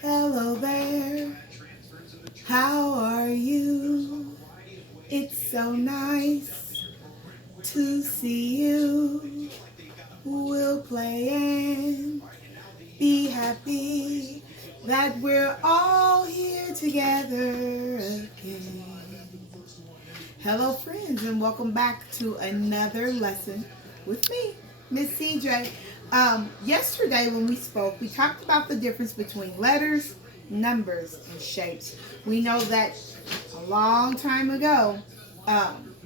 Hello there, how are you? It's so nice to see you. We'll play and be happy that we're all here together again. Hello, friends, and welcome back to another lesson with me, Miss CJ. Yesterday, when we spoke, we talked about the difference between letters, numbers, and shapes. We know that a long time ago,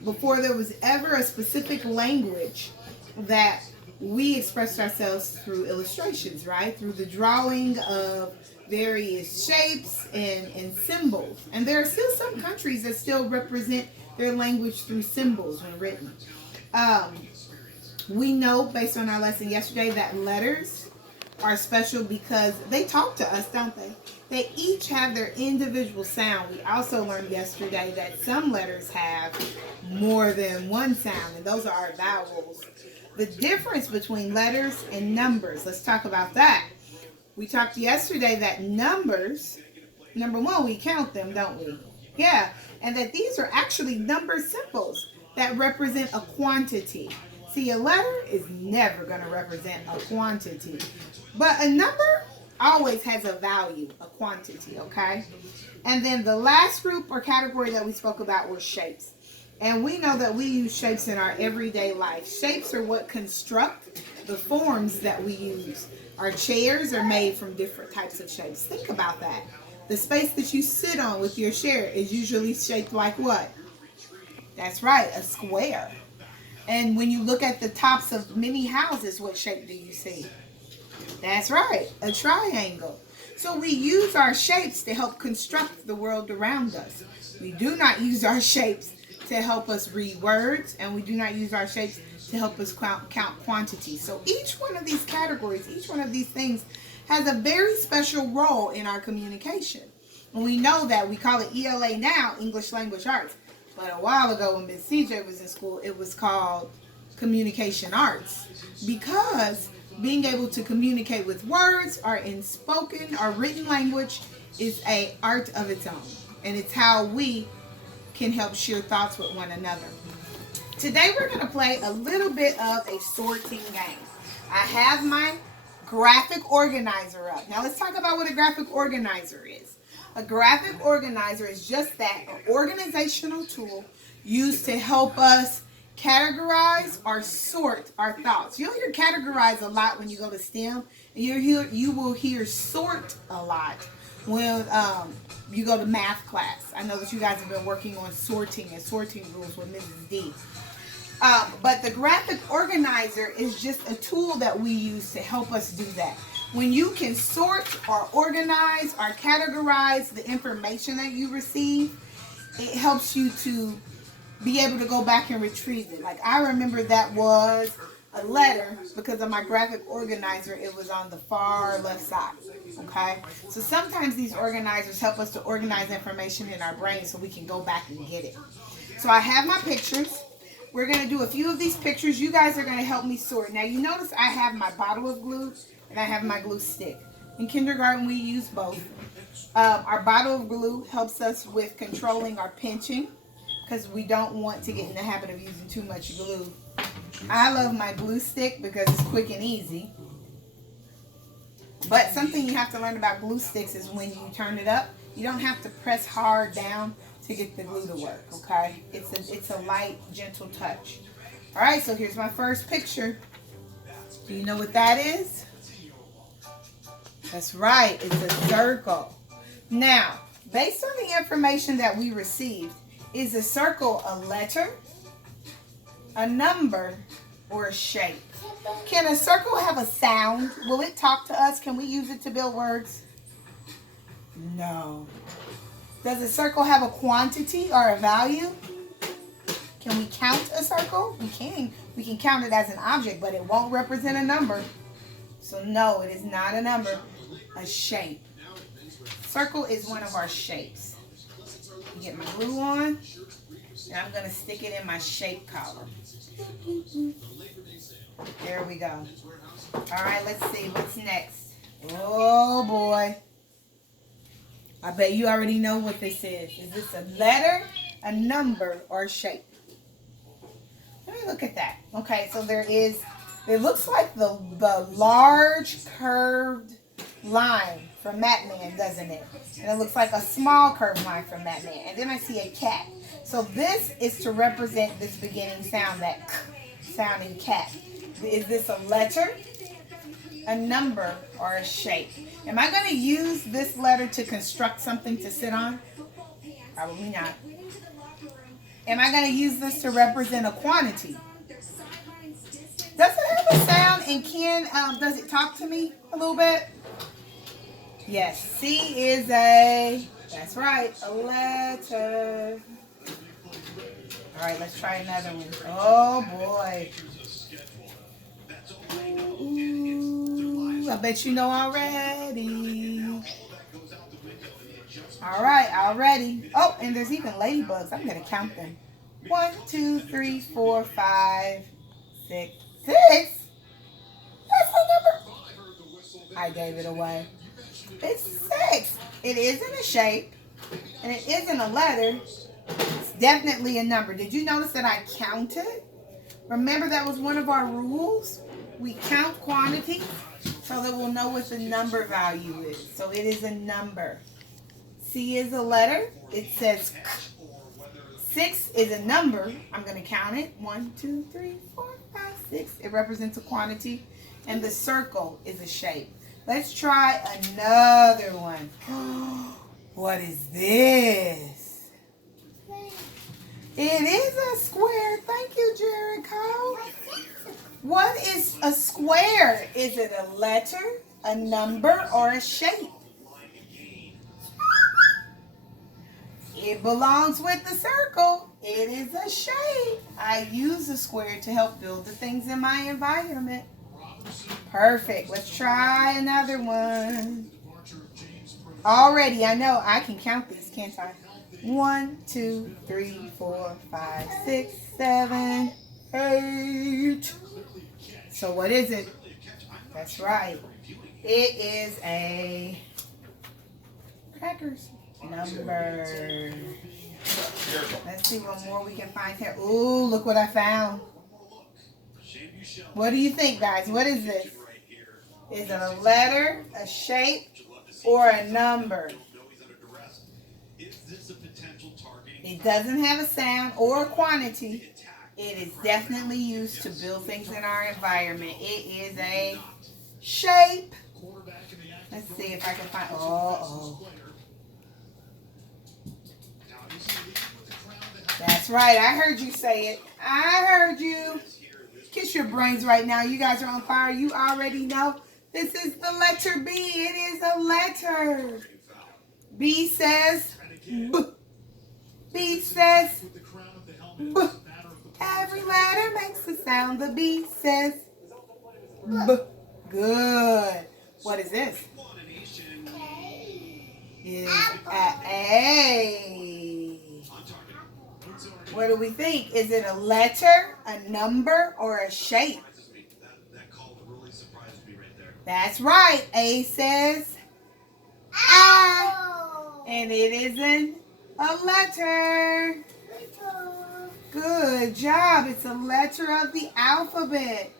before there was ever a specific language, that we expressed ourselves through illustrations, right? Through the drawing of various shapes and symbols. And there are still some countries that still represent their language through symbols when written. Um, we know based on our lesson yesterday that letters are special because they talk to us, don't they? They each have their individual sound. We also learned yesterday that some letters have more than one sound, and those are our vowels. The difference between letters and numbers, let's talk about that. We talked yesterday that numbers, number one, we count them, don't we? Yeah, and that these are actually number symbols that represent a quantity. See, a letter is never going to represent a quantity, but a number always has a value, a quantity, okay? And then the last group or category that we spoke about were shapes. And we know that we use shapes in our everyday life. Shapes are what construct the forms that we use. Our chairs are made from different types of shapes. Think about that. The space that you sit on with your chair is usually shaped like what? That's right, a square. And when you look at the tops of many houses, what shape do you see? That's right, a triangle. So we use our shapes to help construct the world around us. We do not use our shapes to help us read words, and we do not use our shapes to help us count quantities. So each one of these categories, each one of these things has a very special role in our communication. And we know that we call it ELA now, English Language Arts. But a while ago when Miss CJ was in school, it was called Communication Arts. Because being able to communicate with words or in spoken or written language is a art of its own. And it's how we can help share thoughts with one another. Today we're going to play a little bit of a sorting game. I have my graphic organizer up. Now let's talk about what a graphic organizer is. A graphic organizer is just that, an organizational tool used to help us categorize or sort our thoughts. You'll hear categorize a lot when you go to STEM, and you will hear sort a lot when you go to math class. I know that you guys have been working on sorting and sorting rules with Mrs. D. But the graphic organizer is just a tool that we use to help us do that. When you can sort or organize or categorize the information that you receive, it helps you to be able to go back and retrieve it. Like I remember that was a letter because of my graphic organizer. It was on the far left side. Okay, so sometimes these organizers help us to organize information in our brain so we can go back and get it. So I have my pictures. We're going to do a few of these pictures. You guys are going to help me sort. Now you notice I have my bottle of glue and I have my glue stick. In kindergarten we use both. Our bottle of glue helps us with controlling our pinching because we don't want to get in the habit of using too much glue. I love my glue stick because it's quick and easy. But something you have to learn about glue sticks is when you turn it up, you don't have to press hard down to get the glue to work, okay? It's a light, gentle touch. All right, so here's my first picture. Do you know what that is? That's right, it's a circle. Now, based on the information that we received, is a circle a letter, a number, or a shape? Can a circle have a sound? Will it talk to us? Can we use it to build words? No. Does a circle have a quantity or a value? Can we count a circle? We can. We can count it as an object, but it won't represent a number. So no, it is not a number. A shape. Circle is one of our shapes. Get my glue on, and I'm going to stick it in my shape column. There we go. All right, let's see. What's next? Oh, boy. I bet you already know what this is. Is this a letter, a number, or a shape? Let me look at that. Okay, so there is, it looks like the large curved line from Batman, doesn't it? And it looks like a small curved line from Batman. And then I see a cat. So this is to represent this beginning sound, that k sounding cat. Is this a letter, a number, or a shape? Am I going to use this letter to construct something to sit on? Probably not. Am I going to use this to represent a quantity? Does it have a sound, and does it talk to me a little bit? Yes, C is that's right, a letter. All right, let's try another one. Oh boy. Ooh, I bet you know already. All right, already. Oh, and there's even ladybugs. I'm going to count them. 1, 2, 3, 4, 5, 6. 6? That's the number. I gave it away. It's 6. It isn't a shape, and it isn't a letter. It's definitely a number. Did you notice that I counted? Remember, that was one of our rules. We count quantities so that we'll know what the number value is. So it is a number. C is a letter. It says K. 6 is a number. I'm going to count it. 1, 2, 3, 4, 5, 6. It represents a quantity. And the circle is a shape. Let's try another one. What is this? It is a square. Thank you, Jericho. What is a square? Is it a letter, a number, or a shape? It belongs with the circle. It is a shape. I use a square to help build the things in my environment. Perfect. Let's try another one. Already, I know I can count these, can't I? 1, 2, 3, 4, 5, 6, 7, 8. So what is it? That's right. It is a crackers number. Let's see what more we can find here. Ooh, look what I found. What do you think, guys? What is this? Is it a letter, a shape, or a number? It doesn't have a sound or a quantity. It is definitely used to build things in our environment. It is a shape. Let's see if I can find. Oh. That's right. I heard you say it. I heard you. Kiss your brains right now. You guys are on fire. You already know. This is the letter B. It is a letter. B says B. B says B. Every letter makes a sound. The B says B. Good. What is this? Is a A. What do we think? Is it a letter, a number, or a shape? That's right. A says A. And it isn't a letter. Good job. It's a letter of the alphabet.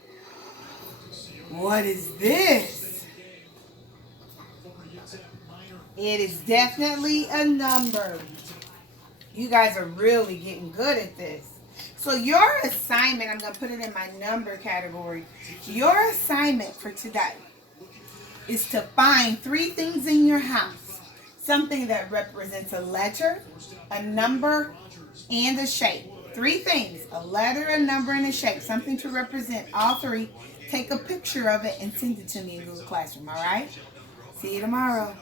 What is this? It is definitely a number. You guys are really getting good at this. So your assignment, I'm going to put it in my number category. Your assignment for today is to find 3 things in your house. Something that represents a letter, a number, and a shape. 3 things. A letter, a number, and a shape. Something to represent all 3. Take a picture of it and send it to me in Google Classroom, all right? See you tomorrow.